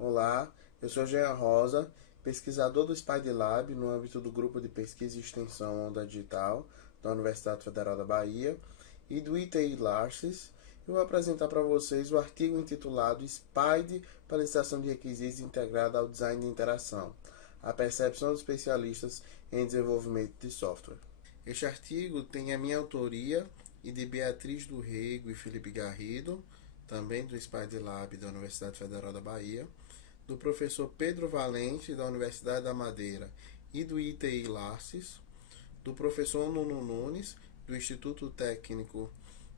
Olá, eu sou Jean Rosa, pesquisador do Spider Lab no âmbito do Grupo de Pesquisa e Extensão Onda Digital da Universidade Federal da Bahia e do ITI Larsis. Eu vou apresentar para vocês o artigo intitulado SPIDE para licitação de requisitos integrada ao design de interação, a percepção dos especialistas em desenvolvimento de software. Este artigo tem a minha autoria e de Beatriz do Rego e Felipe Garrido, também do Spider Lab da Universidade Federal da Bahia, do professor Pedro Valente, da Universidade da Madeira e do ITI Larsis, do professor Nuno Nunes, do Instituto Técnico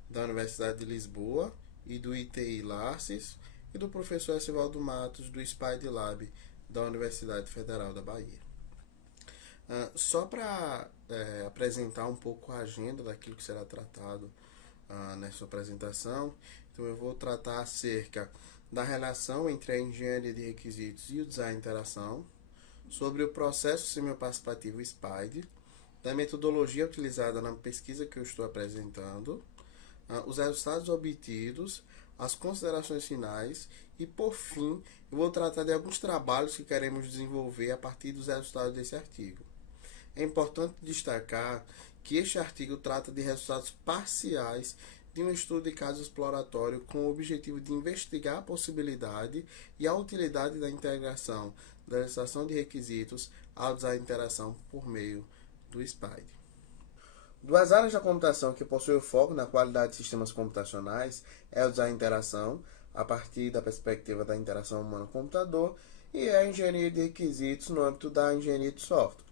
da Universidade de Lisboa e do ITI Larsis, e do professor Esivaldo Matos, do Spider Lab da Universidade Federal da Bahia. Só para apresentar um pouco a agenda daquilo que será tratado nessa apresentação, então eu vou tratar acerca da relação entre a engenharia de requisitos e o design de interação, sobre o processo semioparticipativo SPIDE, da metodologia utilizada na pesquisa que eu estou apresentando, os resultados obtidos, as considerações finais e, por fim, eu vou tratar de alguns trabalhos que queremos desenvolver a partir dos resultados desse artigo. É importante destacar que este artigo trata de resultados parciais de um estudo de caso exploratório com o objetivo de investigar a possibilidade e a utilidade da integração da licitação de requisitos ao design de interação por meio do SPIDE. Duas áreas da computação que possuem foco na qualidade de sistemas computacionais é o design de interação, a partir da perspectiva da interação humano-computador, e a engenharia de requisitos no âmbito da engenharia de software.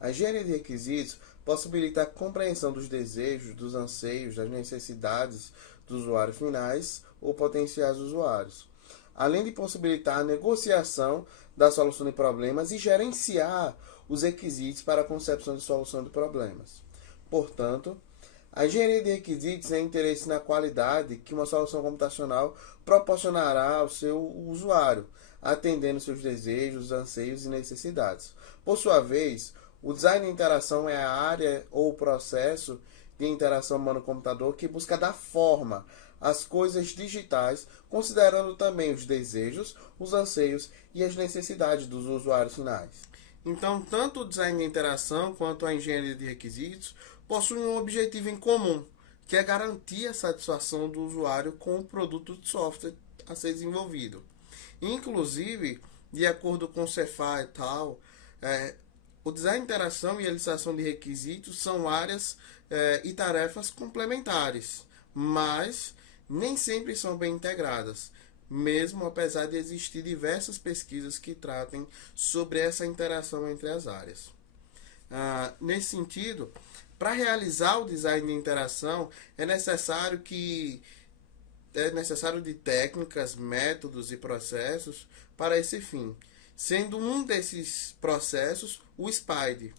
A engenharia de requisitos possibilita a compreensão dos desejos, dos anseios, das necessidades dos usuários finais ou potenciais usuários, além de possibilitar a negociação da solução de problemas e gerenciar os requisitos para a concepção de solução de problemas. Portanto, a engenharia de requisitos tem interesse na qualidade que uma solução computacional proporcionará ao seu usuário, atendendo seus desejos, anseios e necessidades. Por sua vez, o design de interação é a área ou processo de interação humano-computador que busca dar forma às coisas digitais, considerando também os desejos, os anseios e as necessidades dos usuários finais. Então, tanto o design de interação quanto a engenharia de requisitos possuem um objetivo em comum, que é garantir a satisfação do usuário com o produto de software a ser desenvolvido. Inclusive, de acordo com o Cefar et al., o design de interação e a licitação de requisitos são áreas e tarefas complementares, mas nem sempre são bem integradas, mesmo apesar de existir diversas pesquisas que tratem sobre essa interação entre as áreas. Nesse sentido, para realizar o design de interação é necessário de técnicas, métodos e processos para esse fim, sendo um desses processos o SPIDE,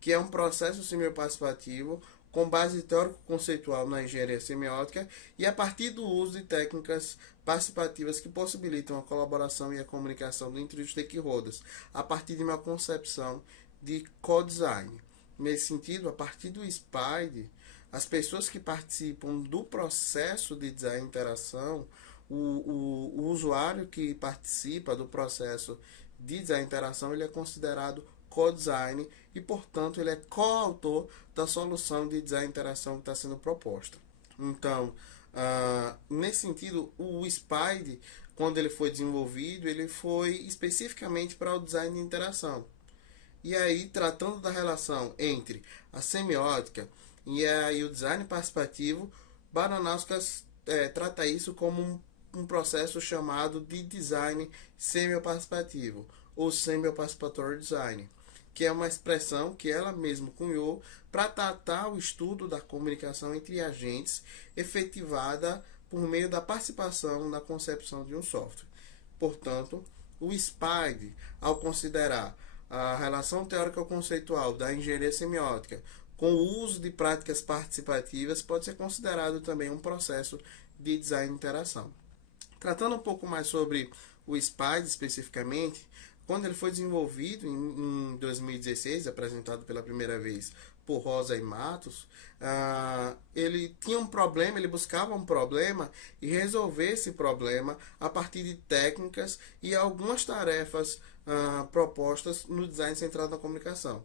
que é um processo semioparticipativo com base teórico-conceitual na engenharia semiótica e a partir do uso de técnicas participativas que possibilitam a colaboração e a comunicação entre os stakeholders, a partir de uma concepção de co-design. Nesse sentido, a partir do SPIDE, as pessoas que participam do processo de design de interação, o usuário que participa do processo de design de interação, ele é considerado co-design e, portanto, ele é coautor da solução de design de interação que está sendo proposta. Então, nesse sentido, o SPIDE, quando ele foi desenvolvido, ele foi especificamente para o design de interação. E aí, tratando da relação entre a semiótica e aí o design participativo, Baranauskas trata isso como um processo chamado de design semioparticipativo, ou Semi-Participatory Design, que é uma expressão que ela mesma cunhou para tratar o estudo da comunicação entre agentes efetivada por meio da participação na concepção de um software. Portanto, o SPIDE, ao considerar a relação teórico-conceitual da engenharia semiótica com o uso de práticas participativas, pode ser considerado também um processo de design de interação. Tratando um pouco mais sobre o SPIDE especificamente, quando ele foi desenvolvido em 2016, apresentado pela primeira vez por Rosa e Matos, ele tinha um problema, ele buscava um problema e resolver esse problema a partir de técnicas e algumas tarefas propostas no design centrado na comunicação.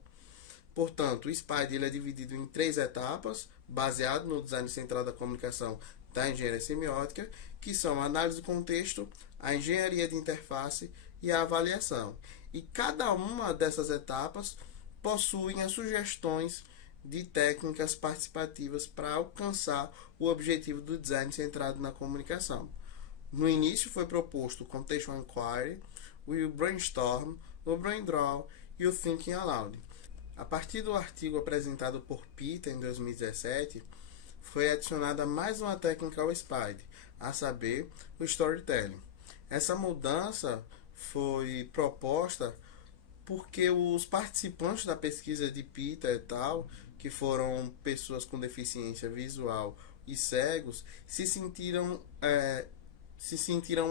Portanto, o SPIDE ele é dividido em 3 etapas, baseado no design centrado na comunicação da engenharia semiótica, que são a análise do contexto, a engenharia de interface e a avaliação. E cada uma dessas etapas possuem as sugestões de técnicas participativas para alcançar o objetivo do design centrado na comunicação. No início foi proposto o Contextual Inquiry, o Brainstorm, o Braindraw e o Thinking Aloud. A partir do artigo apresentado por Peter em 2017, foi adicionada mais uma técnica ao SPIDE, a saber, o Storytelling. Essa mudança foi proposta porque os participantes da pesquisa de Peter e tal, que foram pessoas com deficiência visual e cegos, se sentiram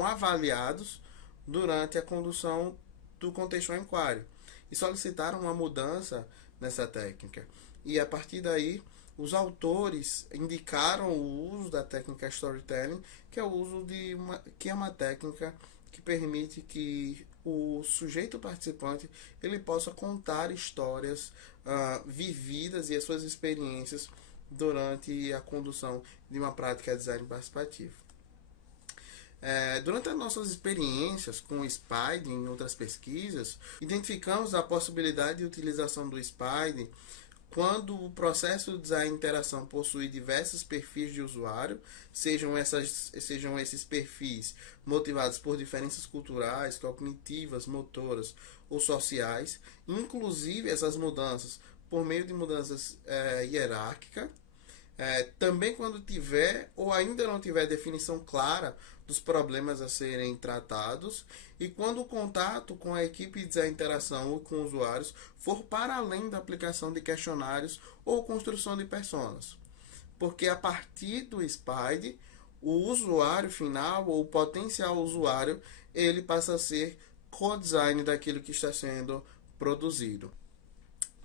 avaliados durante a condução do Contextual Inquiry e solicitaram uma mudança nessa técnica. E a partir daí, os autores indicaram o uso da técnica Storytelling, que é o uso que é uma técnica que permite que o sujeito participante ele possa contar histórias vividas e as suas experiências durante a condução de uma prática de design participativo. Durante as nossas experiências com o SPIDE em outras pesquisas, identificamos a possibilidade de utilização do SPIDE quando o processo de design interação possui diversos perfis de usuário, sejam esses perfis motivados por diferenças culturais, cognitivas, motoras ou sociais, inclusive essas mudanças por meio de mudanças hierárquicas, também quando tiver ou ainda não tiver definição clara dos problemas a serem tratados, e quando o contato com a equipe de design interação ou com usuários for para além da aplicação de questionários ou construção de personas. Porque a partir do SPIDE, o usuário final ou o potencial usuário, ele passa a ser co-design daquilo que está sendo produzido.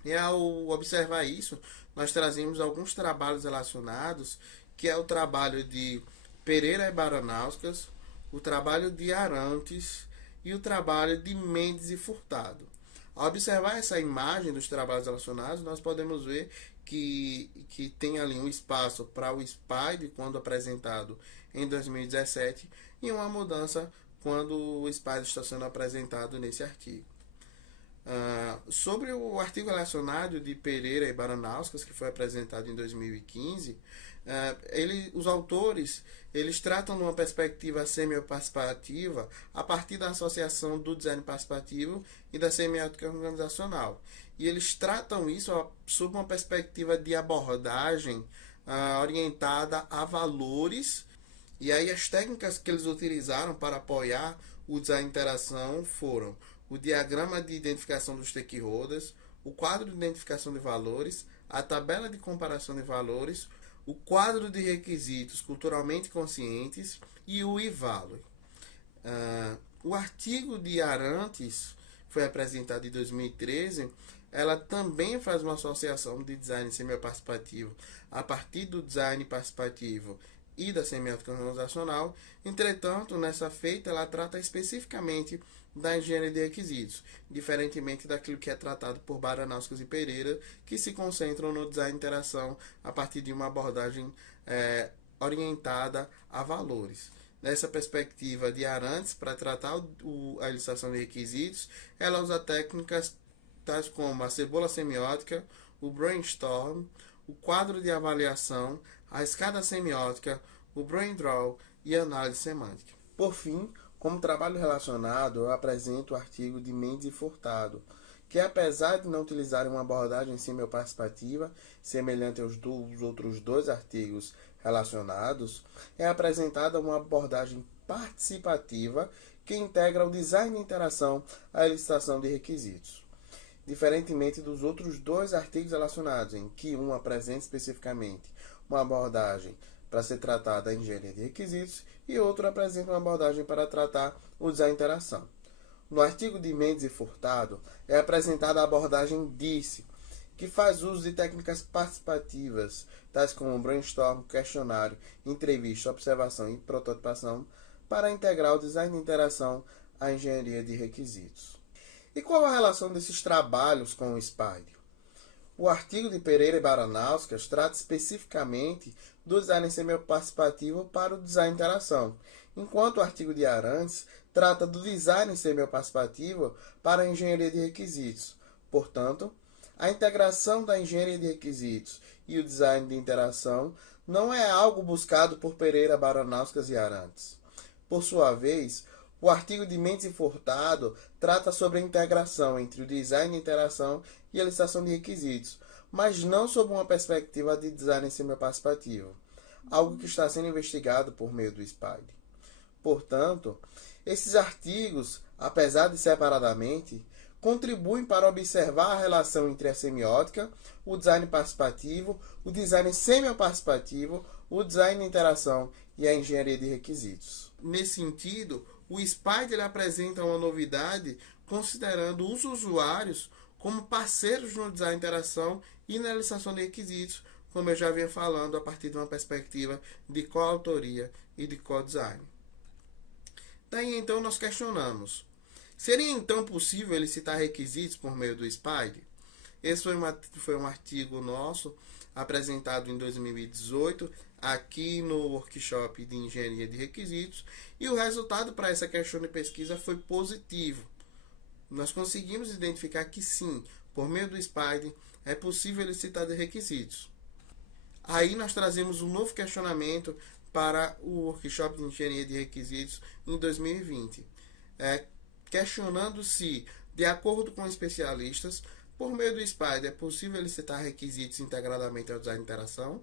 E ao observar isso, nós trazemos alguns trabalhos relacionados, que é o trabalho de Pereira e Baranauskas, o trabalho de Arantes e o trabalho de Mendes e Furtado. Ao observar essa imagem dos trabalhos relacionados, nós podemos ver que tem ali um espaço para o SPIDE quando apresentado em 2017 e uma mudança quando o SPIDE está sendo apresentado nesse artigo. Sobre o artigo relacionado de Pereira e Baranauskas, que foi apresentado em 2015, os autores eles tratam de uma perspectiva semi-participativa a partir da associação do design participativo e da semiótica organizacional. E eles tratam isso sob uma perspectiva de abordagem orientada a valores. E aí as técnicas que eles utilizaram para apoiar o design interação foram o diagrama de identificação dos stakeholders, o quadro de identificação de valores, a tabela de comparação de valores, o quadro de requisitos culturalmente conscientes e o e-value. O artigo de Arantes foi apresentado em 2013. Ela também faz uma associação de design semi-participativo a partir do design participativo e da semiótica organizacional. Entretanto, nessa feita, ela trata especificamente da engenharia de requisitos, diferentemente daquilo que é tratado por Baranauskas e Pereira, que se concentram no design de interação a partir de uma abordagem orientada a valores. Nessa perspectiva de Arantes, para tratar a ilustração de requisitos, ela usa técnicas tais como a cebola semiótica, o brainstorm, o quadro de avaliação, a escada semiótica, o braindraw e a análise semântica. Por fim, como trabalho relacionado, eu apresento o artigo de Mendes e Furtado, que apesar de não utilizar uma abordagem semi-participativa, semelhante aos outros 2 artigos relacionados, é apresentada uma abordagem participativa que integra o design de interação à elicitação de requisitos. Diferentemente dos outros 2 artigos relacionados, em que um apresenta especificamente uma abordagem para ser tratada a engenharia de requisitos e outro apresenta uma abordagem para tratar o design de interação. No artigo de Mendes e Furtado é apresentada a abordagem DISC, que faz uso de técnicas participativas, tais como brainstorm, questionário, entrevista, observação e prototipação, para integrar o design de interação à engenharia de requisitos. E qual a relação desses trabalhos com o SPIDE? O artigo de Pereira e Baranauskas trata especificamente do design semi-participativo para o design de interação, enquanto o artigo de Arantes trata do design semi-participativo para a engenharia de requisitos. Portanto, a integração da engenharia de requisitos e o design de interação não é algo buscado por Pereira, Baranauskas e Arantes. Por sua vez, o artigo de Mendes e Furtado trata sobre a integração entre o design de interação e a licitação de requisitos, mas não sob uma perspectiva de design semi-participativo, algo que está sendo investigado por meio do SPIDE. Portanto, esses artigos, apesar de separadamente, contribuem para observar a relação entre a semiótica, o design participativo, o design semi-participativo, o design de interação e a engenharia de requisitos. Nesse sentido, o SPIDE ele apresenta uma novidade considerando os usuários como parceiros no design de interação e na licitação de requisitos, como eu já vinha falando, a partir de uma perspectiva de coautoria e de co-design. Daí então nós questionamos: seria então possível elicitar requisitos por meio do SPIDE? Esse foi um artigo nosso apresentado em 2018 aqui no workshop de engenharia de requisitos, e o resultado para essa questão de pesquisa foi positivo. Nós conseguimos identificar que sim, por meio do SPIDE é possível elicitar de requisitos. Aí nós trazemos um novo questionamento para o workshop de engenharia de requisitos em 2020, questionando se, de acordo com especialistas, por meio do SPIDE é possível elicitar requisitos integradamente ao design de interação.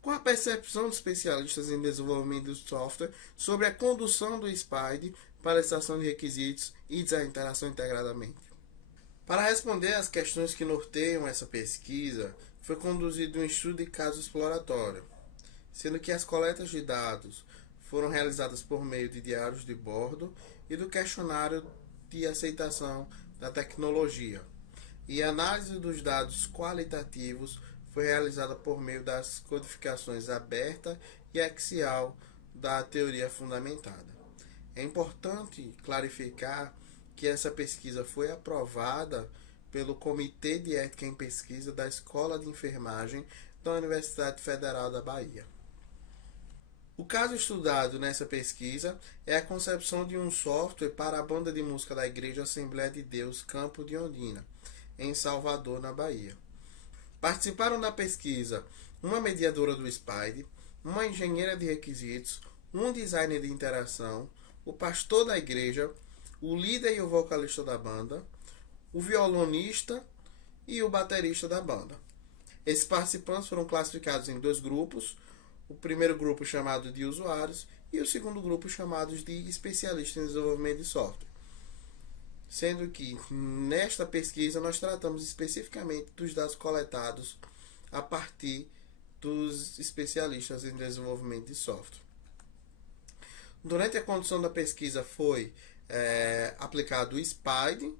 Com a percepção dos especialistas em desenvolvimento do software sobre a condução do SPIDE para a licitação de requisitos e design de interação integradamente. Para responder às questões que norteiam essa pesquisa, foi conduzido um estudo de caso exploratório, sendo que as coletas de dados foram realizadas por meio de diários de bordo e do questionário de aceitação da tecnologia, e a análise dos dados qualitativos foi realizada por meio das codificações aberta e axial da teoria fundamentada. É importante clarificar que essa pesquisa foi aprovada pelo Comitê de Ética em Pesquisa da Escola de Enfermagem da Universidade Federal da Bahia. O caso estudado nessa pesquisa é a concepção de um software para a banda de música da Igreja Assembleia de Deus Campo de Ondina, em Salvador, na Bahia. Participaram da pesquisa uma mediadora do SPIDE, uma engenheira de requisitos, um designer de interação, o pastor da igreja, o líder e o vocalista da banda, o violonista e o baterista da banda. Esses participantes foram classificados em dois grupos, o primeiro grupo chamado de usuários e o segundo grupo chamado de especialistas em desenvolvimento de software. Sendo que nesta pesquisa nós tratamos especificamente dos dados coletados a partir dos especialistas em desenvolvimento de software. Durante a condução da pesquisa foi aplicado o SPIDE,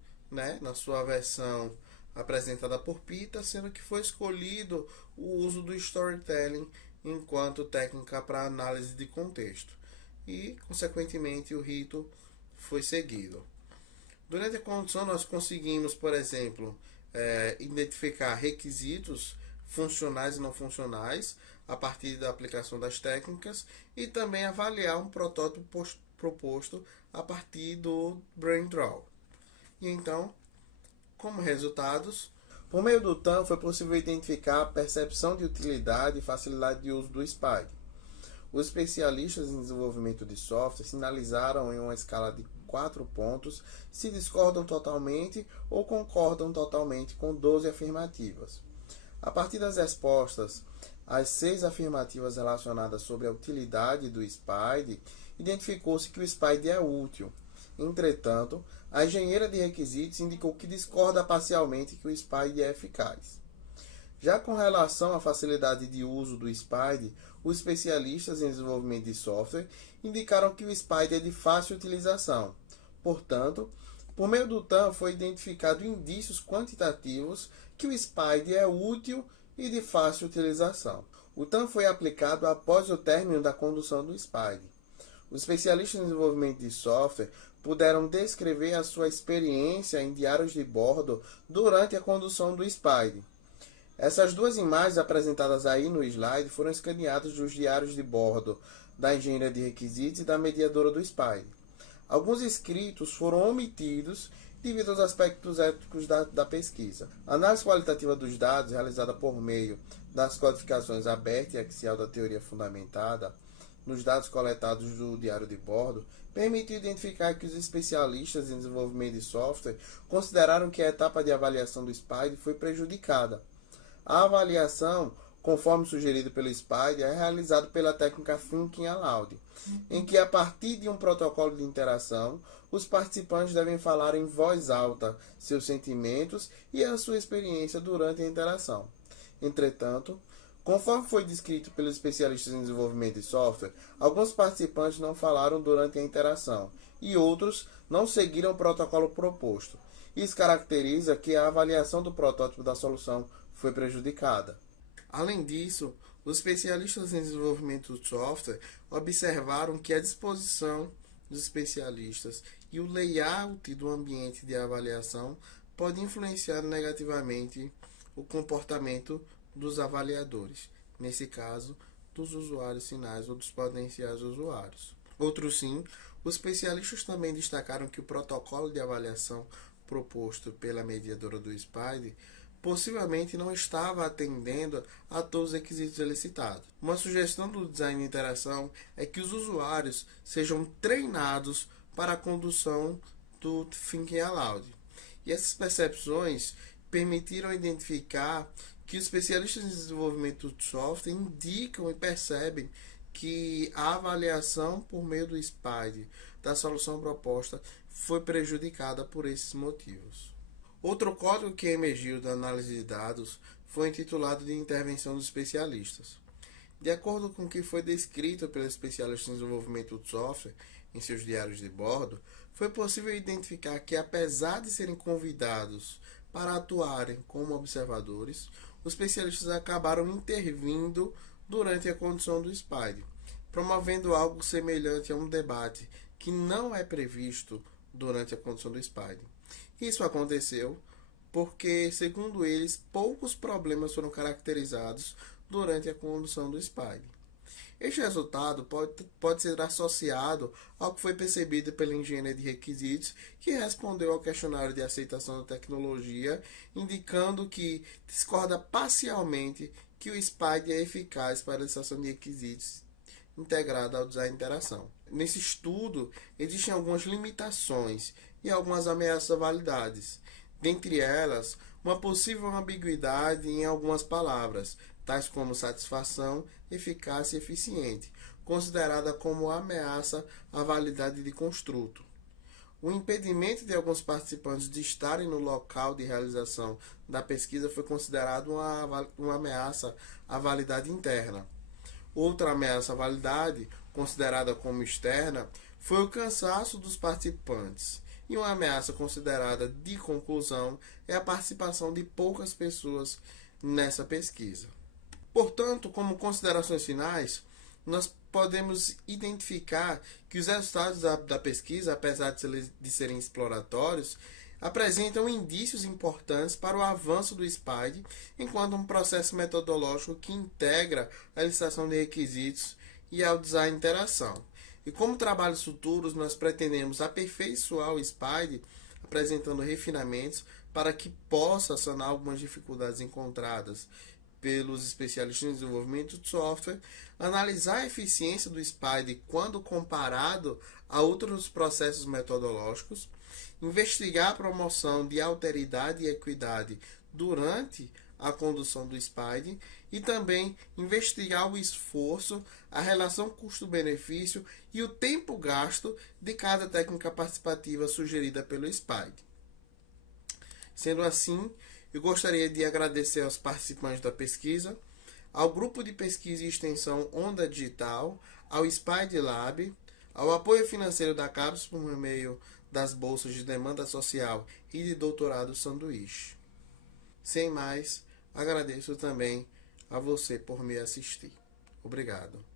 na sua versão apresentada por Pita, sendo que foi escolhido o uso do storytelling enquanto técnica para análise de contexto e, consequentemente, o rito foi seguido. Durante a condução nós conseguimos, por exemplo, identificar requisitos funcionais e não funcionais a partir da aplicação das técnicas e também avaliar um protótipo proposto a partir do Brain Draw. E então, como resultados, por meio do TAM foi possível identificar a percepção de utilidade e facilidade de uso do SPIDE. Os especialistas em desenvolvimento de software sinalizaram em uma escala de 4 pontos se discordam totalmente ou concordam totalmente com 12 afirmativas. A partir das respostas, as 6 afirmativas relacionadas sobre a utilidade do SPIDE, identificou-se que o SPIDE é útil. Entretanto, a engenheira de requisitos indicou que discorda parcialmente que o SPIDE é eficaz. Já com relação à facilidade de uso do SPIDE, os especialistas em desenvolvimento de software indicaram que o SPIDE é de fácil utilização. Portanto, Por meio do TAM foi identificado indícios quantitativos que o SPIDE é útil e de fácil utilização. O TAM foi aplicado após o término da condução do SPIDE. Os especialistas em desenvolvimento de software puderam descrever a sua experiência em diários de bordo durante a condução do SPIDE. Essas duas imagens apresentadas aí no slide foram escaneadas dos diários de bordo da engenharia de requisitos e da mediadora do SPIDE. Alguns escritos foram omitidos devido aos aspectos éticos da pesquisa. A análise qualitativa dos dados, realizada por meio das codificações aberta e axial da teoria fundamentada, nos dados coletados do diário de bordo, permitiu identificar que os especialistas em desenvolvimento de software consideraram que a etapa de avaliação do SPIDE foi prejudicada. A avaliação, conforme sugerido pelo SPIDE, é realizada pela técnica Thinking Aloud, em que, a partir de um protocolo de interação, os participantes devem falar em voz alta seus sentimentos e a sua experiência durante a interação. Entretanto, conforme foi descrito pelos especialistas em desenvolvimento de software, alguns participantes não falaram durante a interação e outros não seguiram o protocolo proposto. Isso caracteriza que a avaliação do protótipo da solução foi prejudicada. Além disso, os especialistas em desenvolvimento de software observaram que a disposição dos especialistas e o layout do ambiente de avaliação pode influenciar negativamente o comportamento dos avaliadores, nesse caso, dos usuários finais ou dos potenciais usuários. Outro sim, os especialistas também destacaram que o protocolo de avaliação proposto pela mediadora do SPIDE possivelmente não estava atendendo a todos os requisitos elicitados. Uma sugestão do design de interação é que os usuários sejam treinados para a condução do Thinking Aloud. E essas percepções permitiram identificar que os especialistas em desenvolvimento de software indicam e percebem que a avaliação por meio do SPIDE da solução proposta foi prejudicada por esses motivos. Outro código que emergiu da análise de dados foi intitulado de intervenção dos especialistas. De acordo com o que foi descrito pelos especialistas em desenvolvimento de software em seus diários de bordo, foi possível identificar que, apesar de serem convidados para atuarem como observadores, os especialistas acabaram intervindo durante a condução do SPIDE, promovendo algo semelhante a um debate que não é previsto durante a condução do SPIDE. Isso aconteceu porque, segundo eles, poucos problemas foram caracterizados durante a condução do SPIDE. Este resultado pode ser associado ao que foi percebido pela engenharia de requisitos, que respondeu ao questionário de aceitação da tecnologia, indicando que discorda parcialmente que o SPIDE é eficaz para a licitação de requisitos integrada ao design de interação. Nesse estudo, existem algumas limitações e algumas ameaças à validade. Dentre elas, uma possível ambiguidade em algumas palavras, tais como satisfação, eficácia e eficiente, considerada como ameaça à validade de construto. O impedimento de alguns participantes de estarem no local de realização da pesquisa foi considerado uma ameaça à validade interna. Outra ameaça à validade, considerada como externa, foi o cansaço dos participantes. E uma ameaça considerada de conclusão é a participação de poucas pessoas nessa pesquisa. Portanto, como considerações finais, nós podemos identificar que os resultados da pesquisa, apesar de serem exploratórios, apresentam indícios importantes para o avanço do SPIDE enquanto um processo metodológico que integra a licitação de requisitos e ao design de interação. E como trabalhos futuros, nós pretendemos aperfeiçoar o SPIDE, apresentando refinamentos para que possa sanar algumas dificuldades encontradas pelos especialistas em desenvolvimento de software, analisar a eficiência do SPIDE quando comparado a outros processos metodológicos, investigar a promoção de alteridade e equidade durante a condução do SPIDE e também investigar o esforço, a relação custo-benefício e o tempo gasto de cada técnica participativa sugerida pelo SPIDE. Sendo assim, eu gostaria de agradecer aos participantes da pesquisa, ao grupo de pesquisa e extensão Onda Digital, ao SPIDE Lab, ao apoio financeiro da CAPES por meio das bolsas de demanda social e de doutorado sanduíche. Sem mais, agradeço também a você por me assistir. Obrigado.